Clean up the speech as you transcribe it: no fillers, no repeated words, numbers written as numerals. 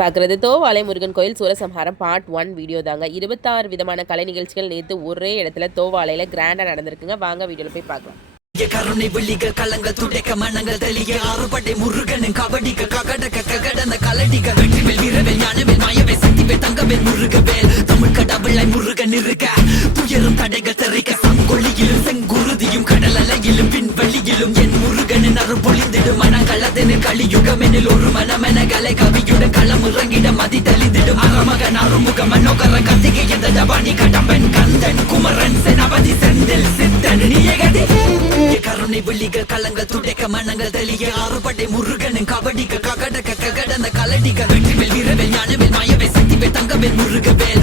பார்க்குறது தோவாலை முருகன் கோயில் Soorasamharam part 1 video தாங்க. 26 விதமான கலை நிகழ்ச்சிகள் நேற்று ஒரே இடத்துல தோவாலையில் கிராண்டாக நடந்திருக்குங்க. வாங்க வீடியோவில் போய் பார்க்கலாம். கருணை விழிக கலங்கள் துடைக்க மனங்கள் தெளிய ஆறுபடை முருகனின் கபடிக்க ககடக்க ககடந்த கலடிக வெற்றிவேல் வீரவேல் ஞானவேல் மாயவே சக்திவேல் தங்கவேல் முருகவேல் தமிழ் கடவுளை முருகன் இருக்க துயரும் தடைகள் தெரிக்க சங்கொழியிலும் செங்குருதியும் கடல் அலையிலும் விண்வெளியிலும் என் முருகனின் அருள் பொழிந்திடும் மனங்களதனில் கலியுகமெனில் ஒரு மனமென கலை கவியுடன் களம் இறங்கிட மதி தெளிந்திடும் அறமகன் அருமுக மனோகர கத்திகை எந்த ஜபானி கடம்பன் கந்தன் குமரன் செனபதி செந்தில் சித்தன் நீயகதி கருணை விழிகள் கலங்கள் துடைக்க மனங்கள் தெளிய ஆறுபடை முருகனின் கபடிக்க ககடக்க ககடந்த கலடிக வெற்றிவேல் வீரவேல் ஞானவேல் மாயவே சக்திவேல் தங்கவேல் முருகவேல்